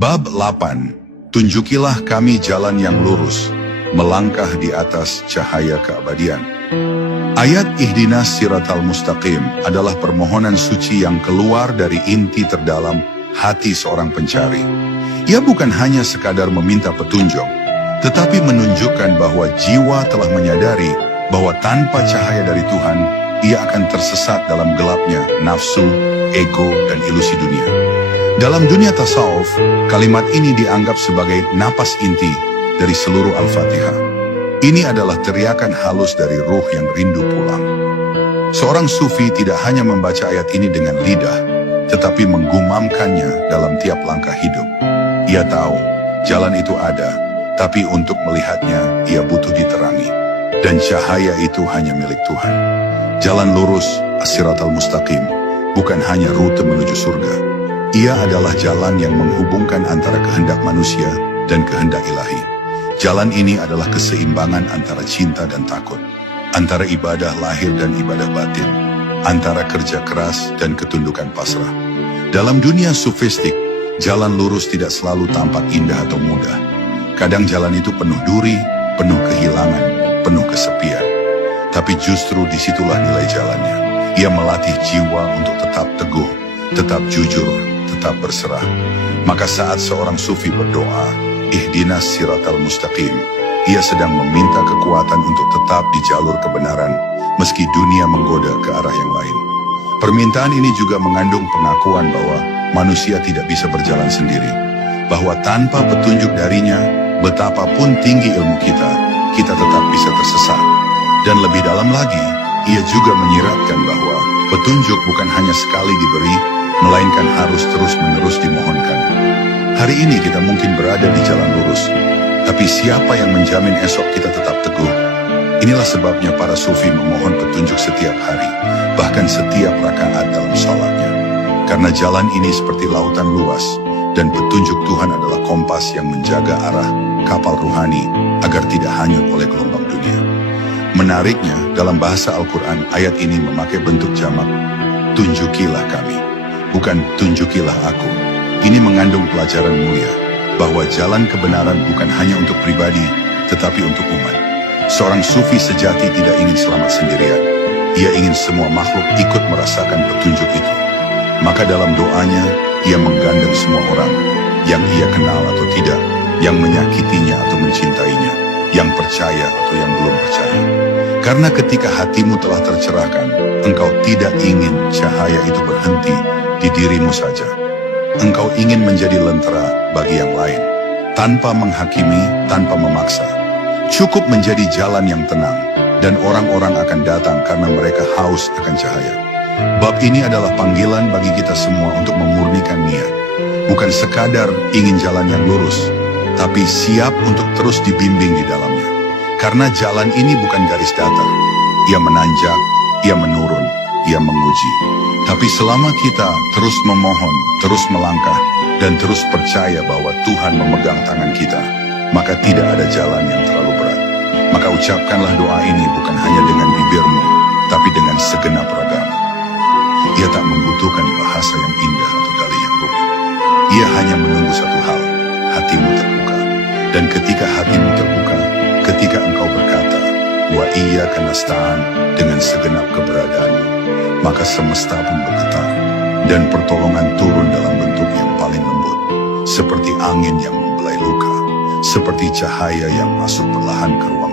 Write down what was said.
Bab 8. Tunjukilah kami jalan yang lurus, melangkah di atas cahaya keabadian. Ayat ihdinas siratal mustaqim adalah permohonan suci yang keluar dari inti terdalam hati seorang pencari. Ia bukan hanya sekadar meminta petunjuk, tetapi menunjukkan bahwa jiwa telah menyadari bahwa tanpa cahaya dari Tuhan, ia akan tersesat dalam gelapnya nafsu, ego, dan ilusi dunia. Dalam dunia tasawuf, kalimat ini dianggap sebagai napas inti dari seluruh Al-Fatihah. Ini adalah teriakan halus dari ruh yang rindu pulang. Seorang sufi tidak hanya membaca ayat ini dengan lidah, tetapi menggumamkannya dalam tiap langkah hidup. Ia tahu, jalan itu ada, tapi untuk melihatnya, ia butuh diterangi. Dan cahaya itu hanya milik Tuhan. Jalan lurus, as-siratal mustaqim, bukan hanya rute menuju surga. Ia adalah jalan yang menghubungkan antara kehendak manusia dan kehendak ilahi. Jalan ini adalah keseimbangan antara cinta dan takut, antara ibadah lahir dan ibadah batin, antara kerja keras dan ketundukan pasrah. Dalam dunia sufistik, jalan lurus tidak selalu tampak indah atau mudah. Kadang jalan itu penuh duri, penuh kehilangan, penuh kesepian. Tapi justru disitulah nilai jalannya. Ia melatih jiwa untuk tetap teguh, tetap jujur, tetap berserah. Maka saat seorang sufi berdoa, ihdinas siratal mustaqim, ia sedang meminta kekuatan untuk tetap di jalur kebenaran, meski dunia menggoda ke arah yang lain. Permintaan ini juga mengandung pengakuan bahwa manusia tidak bisa berjalan sendiri, bahwa tanpa petunjuk darinya, betapapun tinggi ilmu kita, kita tetap bisa tersesat. Dan lebih dalam lagi, ia juga menyiratkan bahwa petunjuk bukan hanya sekali diberi, melainkan harus terus-menerus dimohonkan. Hari ini kita mungkin berada di jalan lurus, tapi siapa yang menjamin esok kita tetap teguh? Inilah sebabnya para sufi memohon petunjuk setiap hari, bahkan setiap rakaat dalam salatnya. Karena jalan ini seperti lautan luas, dan petunjuk Tuhan adalah kompas yang menjaga arah kapal ruhani agar tidak hanyut oleh gelombang dunia. Menariknya, dalam bahasa Al-Quran, ayat ini memakai bentuk jamak, tunjukilah kami, bukan tunjukilah aku. Ini mengandung pelajaran mulia, bahwa jalan kebenaran bukan hanya untuk pribadi, tetapi untuk umat. Seorang sufi sejati tidak ingin selamat sendirian. Ia ingin semua makhluk ikut merasakan petunjuk itu. Maka dalam doanya, ia menggandeng semua orang, yang ia kenal atau tidak, yang menyakitinya atau mencintainya, yang percaya atau yang belum percaya. Karena ketika hatimu telah tercerahkan, engkau tidak ingin cahaya itu berhenti di dirimu saja. Engkau ingin menjadi lentera bagi yang lain, tanpa menghakimi, tanpa memaksa. Cukup menjadi jalan yang tenang, dan orang-orang akan datang karena mereka haus akan cahaya. Bab ini adalah panggilan bagi kita semua untuk memurnikan niat. Bukan sekadar ingin jalan yang lurus, tapi siap untuk terus dibimbing di dalamnya. Karena jalan ini bukan garis datar. Ia menanjak, ia menurun, ia menguji. Tapi selama kita terus memohon, terus melangkah, dan terus percaya bahwa Tuhan memegang tangan kita, maka tidak ada jalan yang terlalu berat. Maka ucapkanlah doa ini bukan hanya dengan bibirmu, tapi dengan segenap ragamu. Ia tak membutuhkan bahasa yang indah atau dalih yang rumit. Ia hanya menunggu satu hal, hatimu terbuka. Dan ketika hatimu terbuka, ketika engkau berkata, wa iyyaka nasta'in, dengan segenap keberadaanmu, maka semesta pun bergetar, dan pertolongan turun dalam bentuk yang paling lembut, seperti angin yang membelai luka, seperti cahaya yang masuk perlahan ke ruang